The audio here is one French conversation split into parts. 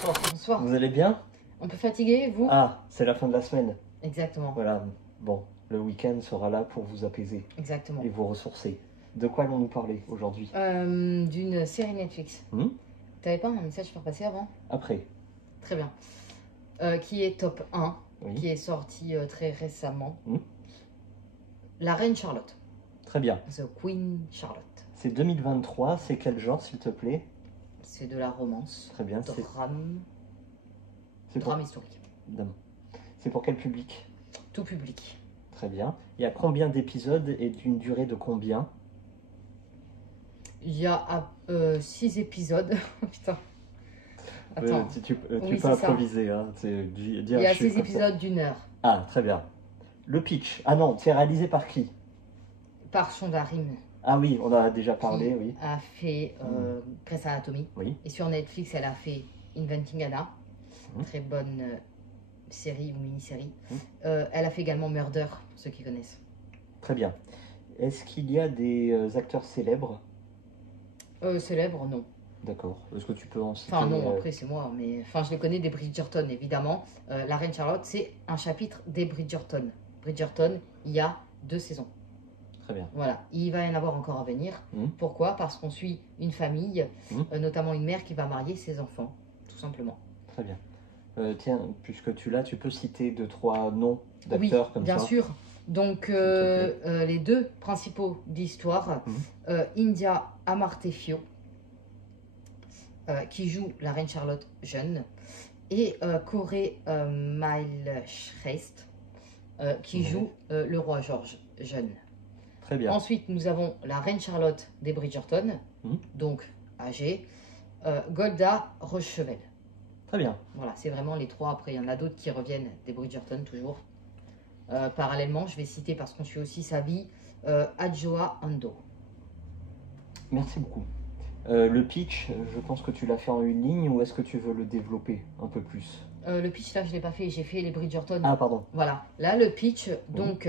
Bonsoir. Bonsoir. Vous allez bien? Un peu fatigué, vous? Ah, c'est la fin de la semaine. Exactement. Voilà, bon, le week-end sera là pour vous apaiser Exactement. et vous ressourcer. De quoi allons-nous parler aujourd'hui? D'une série Netflix. T'avais pas un message à faire passer avant? Après. Très bien. Qui est top 1, Oui. qui est sorti très récemment. Hmm. La Reine Charlotte. Très bien. The Queen Charlotte. C'est 2023, c'est quel genre s'il te plaît? C'est de la romance. Très bien. Drame. C'est Drame historique. C'est pour quel public? Tout public. Très bien. Il y a combien d'épisodes et d'une durée de combien? Il y a 6 épisodes. Putain. Attends. Tu Oui, peux improviser. Hein. Il y a 6 épisodes d'1 heure. Ah, très bien. Le pitch. Ah non, c'est réalisé par qui? Par Shonda Rhimes. Ah oui, on en a déjà parlé, qui oui. a fait Grey's Anatomy. Oui. Et sur Netflix, elle a fait Inventing Anna. Mmh. Très bonne série ou mini-série. Elle a fait également Murder, pour ceux qui connaissent. Très bien. Est-ce qu'il y a des acteurs célèbres? Célèbres, non. D'accord. Est-ce que tu peux en citer? Enfin non, après c'est moi, mais enfin je les connais des Bridgerton, évidemment. La Reine Charlotte, c'est un chapitre des Bridgerton. Bridgerton, il y a 2 saisons. Très bien. Voilà, il va y en avoir encore à venir. Pourquoi? Parce qu'on suit une famille, notamment une mère qui va marier ses enfants, tout simplement. Très bien. Tiens, puisque tu l'as, tu peux citer 2-3 noms d'acteurs oui, comme bien ça? sûr. Donc, les 2 principaux d'histoire, India Amartefio, qui joue la Reine Charlotte jeune, et Corey Mailshreist, qui joue le Roi George jeune. Très bien. Ensuite, nous avons la Reine Charlotte des Bridgerton, donc âgée, Golda Rochevel. Très bien. Voilà, c'est vraiment les 3. Après, il y en a d'autres qui reviennent des Bridgerton, toujours. Parallèlement, je vais citer, parce qu'on suit aussi sa vie, Adjoa Ando. Merci beaucoup. Le pitch, je pense que tu l'as fait en une ligne, ou est-ce que tu veux le développer un peu plus? Le pitch, là, je ne l'ai pas fait, j'ai fait les Bridgerton. Ah, pardon. Voilà, là, le pitch, donc,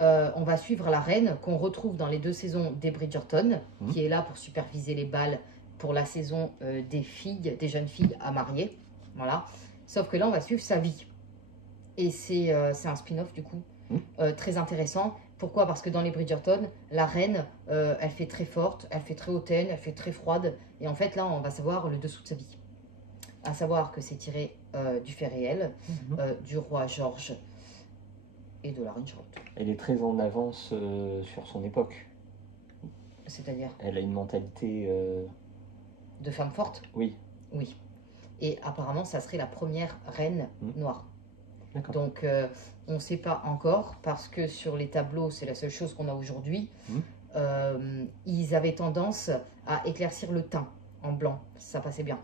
on va suivre la reine, qu'on retrouve dans les 2 saisons des Bridgerton, qui est là pour superviser les bals pour la saison des filles, des jeunes filles à marier. Voilà. Sauf que là, on va suivre sa vie. Et c'est un spin-off, du coup, très intéressant. Pourquoi? Parce que dans les Bridgerton, la reine, elle fait très forte, elle fait très hautaine, elle fait très froide. Et en fait, là, on va savoir le dessous de sa vie. À savoir que c'est tiré du fait réel, du roi George et de la reine Charlotte. Elle est très en avance sur son époque. C'est-à-dire? Elle a une mentalité... De femme forte? Oui. Oui. Et apparemment, ça serait la première reine noire. Donc, on ne sait pas encore, parce que sur les tableaux, c'est la seule chose qu'on a aujourd'hui. Ils avaient tendance à éclaircir le teint en blanc. Ça passait bien.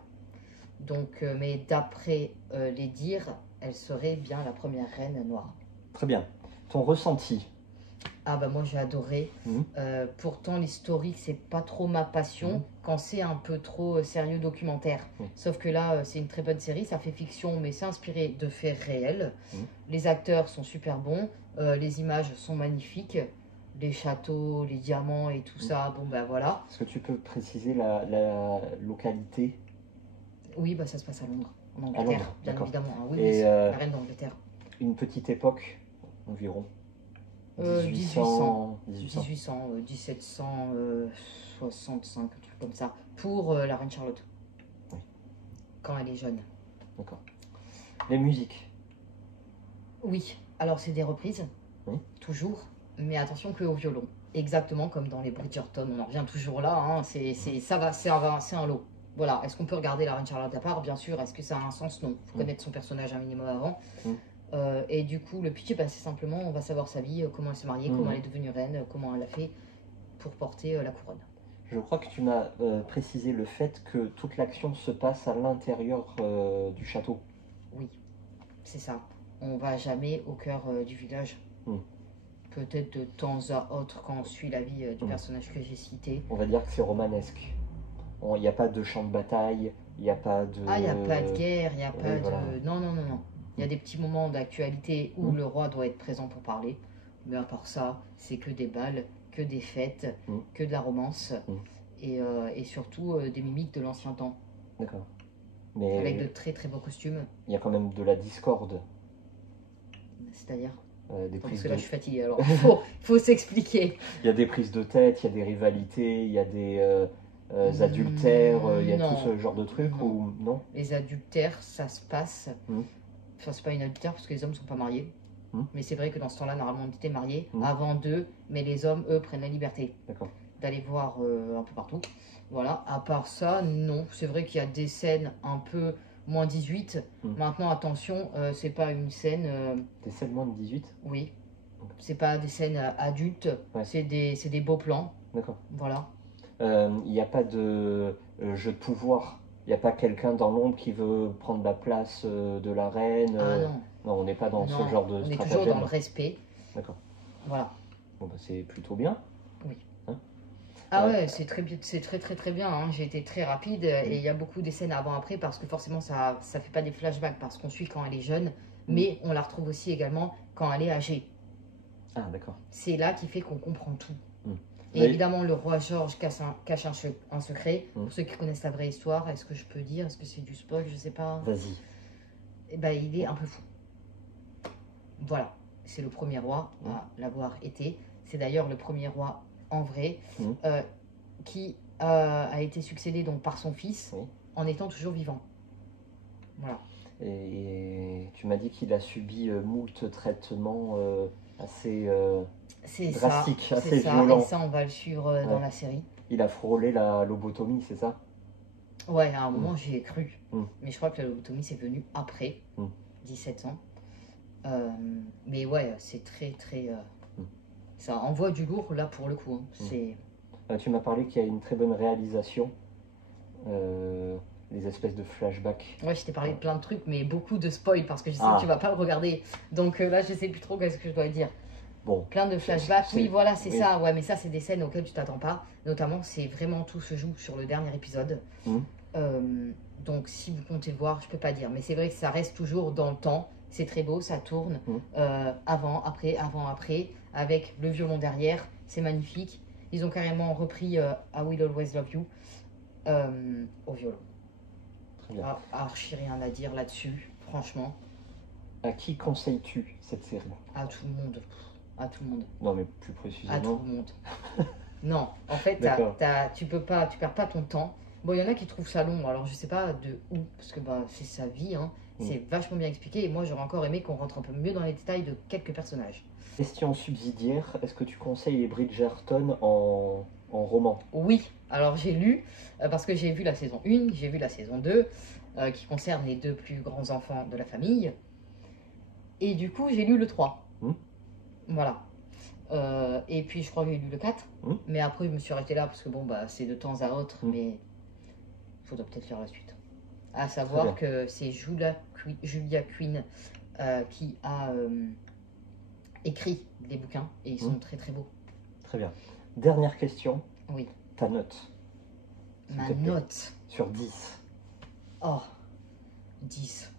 Donc, mais d'après les dires, elle serait bien la première reine noire. Très bien. Ton ressenti? Ah bah moi j'ai adoré. Pourtant l'historique c'est pas trop ma passion quand c'est un peu trop sérieux documentaire. Sauf que là c'est une très bonne série, ça fait fiction mais c'est inspiré de faits réels. Les acteurs sont super bons, les images sont magnifiques, les châteaux, les diamants et tout ça, bon bah voilà. Est-ce que tu peux préciser la localité? Oui bah ça se passe à Londres, en Angleterre, Londres, bien évidemment. Ah, oui, et la reine d'Angleterre. Une petite époque environ? 1800, 1765, un truc comme ça, pour la Reine Charlotte, quand elle est jeune. D'accord. Les musiques? Oui, alors c'est des reprises, toujours, mais attention que au violon, exactement comme dans les Bridgerton, on en revient toujours là, hein, c'est un lot. Voilà, est-ce qu'on peut regarder la Reine Charlotte à part? Bien sûr, est-ce que ça a un sens? Non, il faut connaître son personnage un minimum avant. Et du coup, le pitch, c'est simplement, on va savoir sa vie, comment elle s'est mariée, comment elle est devenue reine, comment elle a fait pour porter la couronne. Je crois que tu m'as précisé le fait que toute l'action se passe à l'intérieur du château. Oui, c'est ça. On va jamais au cœur du village. Peut-être de temps à autre quand on suit la vie du personnage que j'ai cité. On va dire que c'est romanesque. Il n'y a pas de champ de bataille, il n'y a pas de... Ah, il n'y a pas de guerre, il n'y a pas de... Voilà. Non, non, non, non. Il y a des petits moments d'actualité où le roi doit être présent pour parler. Mais à part ça, c'est que des bals, que des fêtes, que de la romance. Et surtout des mimiques de l'ancien temps. D'accord. Mais avec de très très beaux costumes. il y a quand même de la discorde. C'est-à-dire Des parce prises que là de... je suis fatiguée, alors faut s'expliquer. Il y a des prises de tête, il y a des rivalités, il y a des adultères, il y a tout Non, ce genre de trucs non. ou non? Les adultères, ça se passe. Mm. Enfin, c'est pas une adultère parce que les hommes sont pas mariés. Mm. Mais c'est vrai que dans ce temps-là, normalement, on était mariés Mm. avant d'eux. Mais les hommes, eux, prennent la liberté D'accord. d'aller voir un peu partout. Voilà. À part ça, non. C'est vrai qu'il y a des scènes un peu moins 18. Mm. Maintenant, attention, c'est pas une scène. Des scènes moins de 18? Oui. Ok. C'est pas des scènes adultes. Ouais. C'est des beaux plans. D'accord. Voilà. Il n'y a pas de jeu de pouvoir. Il n'y a pas quelqu'un dans l'ombre qui veut prendre la place de la reine. Ah non. Non, on n'est pas dans ce Non, genre de on est stratagème. toujours dans le respect. D'accord. Voilà. Bon, bah, c'est plutôt bien. Oui. Hein? Ah ouais, c'est très bien. Hein. J'ai été très rapide et il y a beaucoup des scènes avant-après parce que forcément ça fait pas des flashbacks parce qu'on suit quand elle est jeune, mais on la retrouve aussi également quand elle est âgée. Ah, d'accord. C'est là qui fait qu'on comprend tout. Et Mais- évidemment, le roi George cache un secret. Mm. Pour ceux qui connaissent la vraie histoire, est-ce que je peux dire? Est-ce que c'est du spoil? Je sais pas. Vas-y. Eh ben, il est un peu fou. Voilà. C'est le premier roi Mm. à l'avoir été. C'est d'ailleurs le premier roi en vrai Mm. qui a été succédé donc par son fils Oui. en étant toujours vivant. Voilà. Et tu m'as dit qu'il a subi moult traitements assez C'est drastiques, ça. assez C'est ça. violents. Et ça, on va le suivre dans Ouais. la série. Il a frôlé la lobotomie, c'est ça? Ouais, à un moment, j'y ai cru. Mm. Mais je crois que la lobotomie, c'est venu après, Mm. 17 ans. Mais ouais, c'est très, très... Mm. Ça envoie du lourd, là, pour le coup. Hein. C'est... Tu m'as parlé qu'il y a une très bonne réalisation, les espèces de flashbacks. Ouais, je t'ai parlé de plein de trucs, mais beaucoup de spoil, parce que je sais Ah. que tu vas pas le regarder. Donc là, je sais plus trop qu'est-ce que je dois dire. Bon, Plein de flashbacks, c'est- oui, voilà, c'est oui. ça. Ouais, mais ça, c'est des scènes auxquelles tu t'attends pas. Notamment, c'est vraiment tout se joue sur le dernier épisode. Mm. Donc, si vous comptez le voir, je peux pas dire. Mais c'est vrai que ça reste toujours dans le temps. C'est très beau, ça tourne. Mm. Avant, après, avec le violon derrière. C'est magnifique. Ils ont carrément repris I Will Always Love You au violon. très bien. Archi rien à dire là-dessus, franchement. À qui conseilles-tu cette série? À tout le monde. À tout le monde. Non, mais plus À tout précisément. le monde. Non, en fait, D'accord. tu perds pas ton temps. Bon, il y en a qui trouvent ça long, alors je sais pas de où, parce que bah, c'est sa vie, hein. C'est vachement bien expliqué, et moi j'aurais encore aimé qu'on rentre un peu mieux dans les détails de quelques personnages. Question subsidiaire, est-ce que tu conseilles les Bridgerton en roman? Oui, alors j'ai lu, parce que j'ai vu la saison 1, j'ai vu la saison 2, qui concerne les deux plus grands enfants de la famille, et du coup j'ai lu le 3. Voilà. Et puis je crois que j'ai lu le 4, mais après je me suis arrêté là parce que bon bah c'est de temps à autre, mais il faudra peut-être faire la suite. À savoir que c'est Julia Quinn qui a écrit les bouquins et ils sont très très beaux. Très bien. Dernière question. Oui. Ta note? s'il Ma te plaît. note. Sur 10. Oh, 10.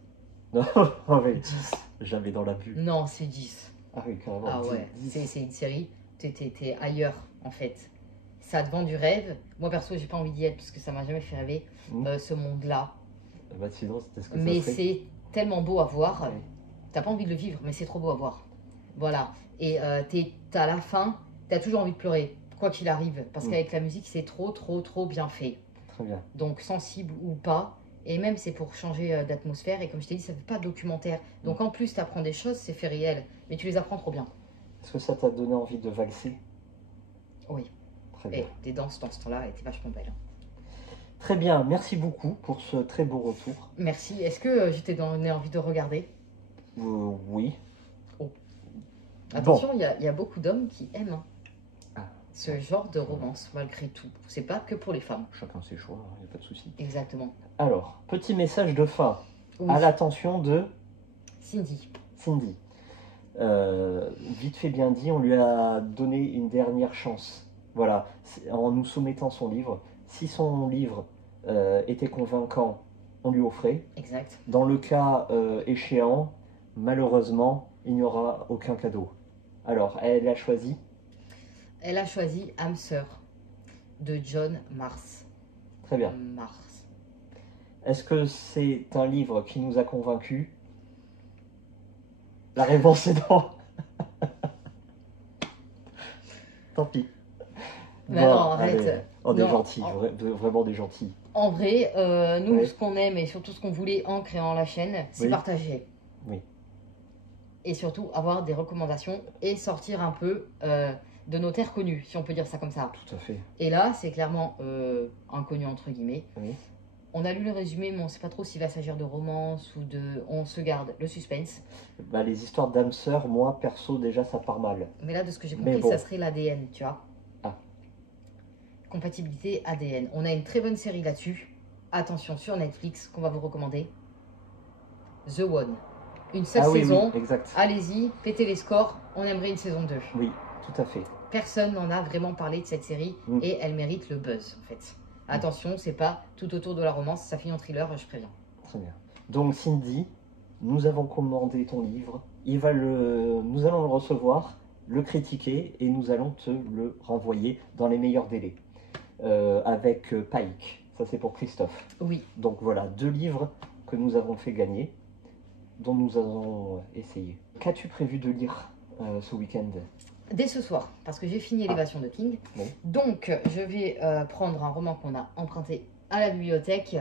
Non, oh, mais 10. j'avais dans la vue. Non, c'est 10. Ah oui, carrément. Ah ouais, 10. c'est une série, t'es ailleurs en fait. Ça te vend du rêve. Moi perso, j'ai pas envie d'y être parce que ça m'a jamais fait rêver ce monde-là. Bah sinon, c'était ce que Mais ça serait. c'est tellement beau à voir. Ouais. T'as pas envie de le vivre, mais c'est trop beau à voir. Voilà. Et t'as à la fin, t'as toujours envie de pleurer, quoi qu'il arrive. Parce qu'avec la musique, c'est trop bien fait. Très bien. Donc sensible ou pas. Et même c'est pour changer d'atmosphère. Et comme je t'ai dit, ça fait pas documentaire. Donc en plus, t'apprends des choses, c'est fait réel. Mais tu les apprends trop bien. Est-ce que ça t'a donné envie de valser? Oui. Très bien. Et des danses dans ce temps-là étaient vachement belles. Très bien, merci beaucoup pour ce très beau retour. Merci. Est-ce que je t'ai donné envie de regarder? Oui. Oh. Attention, il y a beaucoup d'hommes qui aiment ce genre de romance, malgré tout. C'est pas que pour les femmes. Chacun ses choix, il n'y a pas de souci. Exactement. Alors, petit message de fin Oui. à l'attention de Cindy. Cindy. Vite fait bien dit, on lui a donné une dernière chance. Voilà, en nous soumettant son livre. Si son livre était convaincant, on lui offrait. Exact. Dans le cas échéant, malheureusement, il n'y aura aucun cadeau. Alors, elle a choisi. Elle a choisi âme sœur de John Mars. Très bien. Mars. Est-ce que c'est un livre qui nous a convaincus? La réponse est non. Tant pis. Mais non, arrête. Allez, on est Non. gentils, vraiment des gentils. En vrai, nous, Oui. ce qu'on aime et surtout ce qu'on voulait en créant la chaîne, c'est Oui. partager. Oui. Et surtout avoir des recommandations et sortir un peu de nos terres connues, si on peut dire ça comme ça. Tout à fait. Et là, c'est clairement inconnu entre guillemets. Oui. On a lu le résumé, mais on ne sait pas trop s'il va s'agir de romance ou de... On se garde le suspense. Bah, les histoires d'âmes sœurs, moi, perso, déjà, ça part mal. Mais là, de ce que j'ai Mais compris, bon. ça serait l'ADN, tu vois. Ah. Compatibilité ADN. On a une très bonne série là-dessus. Attention, sur Netflix, qu'on va vous recommander. The One. Une seule Ah oui, saison. oui, exact. Allez-y, pétez les scores. On aimerait une saison 2. Oui, tout à fait. Personne n'en a vraiment parlé de cette série et elle mérite le buzz, en fait. Attention, c'est pas tout autour de la romance, ça finit en thriller, je préviens. Très bien. Donc Cindy, nous avons commandé ton livre. Nous allons le recevoir, le critiquer et nous allons te le renvoyer dans les meilleurs délais. Avec Pike, ça c'est pour Christophe. Oui. Donc voilà, 2 livres que nous avons fait gagner, dont nous allons essayer. Qu'as-tu prévu de lire ce week-end? Dès ce soir, parce que j'ai fini Élévation de King. Oui. Donc, je vais prendre un roman qu'on a emprunté à la bibliothèque,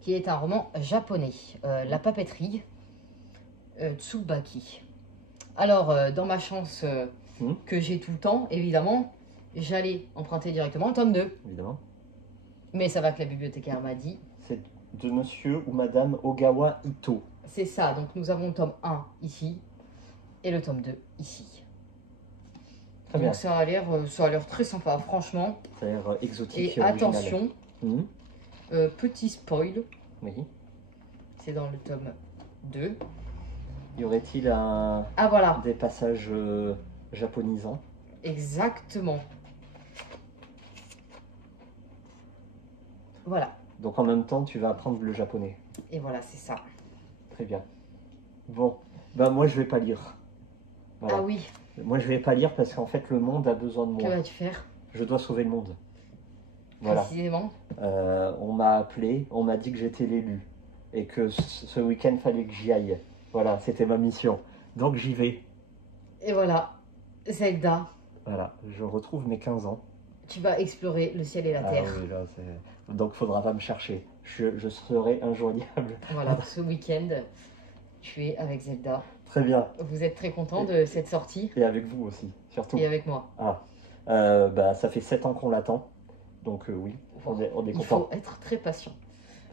qui est un roman japonais, La papeterie, Tsubaki. Alors, dans ma chance que j'ai tout le temps, évidemment, j'allais emprunter directement le tome 2. Évidemment. Mais ça va que la bibliothécaire m'a dit. C'est de monsieur ou madame Ogawa Ito. C'est ça, donc nous avons le tome 1 ici, et le tome 2 ici. Très bien. Donc ça a l'air très sympa, franchement. Ça a l'air exotique Et original. attention, petit spoil, Oui. c'est dans le tome 2. Y aurait-il Ah voilà, des passages japonisants? exactement. Voilà, Donc en même temps, tu vas apprendre le japonais. et voilà, c'est ça. Très bien. Bon, bah moi je vais pas lire. Voilà. Ah oui, Moi je vais pas lire parce qu'en fait le monde a besoin de que moi. vas-tu faire Je dois sauver le monde. Voilà. précisément? On m'a appelé, on m'a dit que j'étais l'élu et que ce week-end fallait que j'y aille. Voilà, c'était ma mission. Donc j'y vais. Et voilà, Zelda, Voilà, je retrouve mes 15 ans. tu vas explorer le ciel et la terre. Ah oui, là, donc faudra pas me chercher. Je serai injoignable. Voilà, ce week-end, tu es avec Zelda. Très bien. Vous êtes très content de cette sortie, Et avec vous aussi, surtout. et avec moi. Ah, bah, ça fait 7 ans qu'on l'attend. Donc oui, on est Il content. faut être très patient.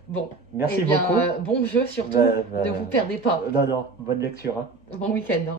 Bon, Merci eh bien, beaucoup. bon jeu surtout, Bah, ne vous perdez pas. Non, bonne lecture. Hein. Bon week-end.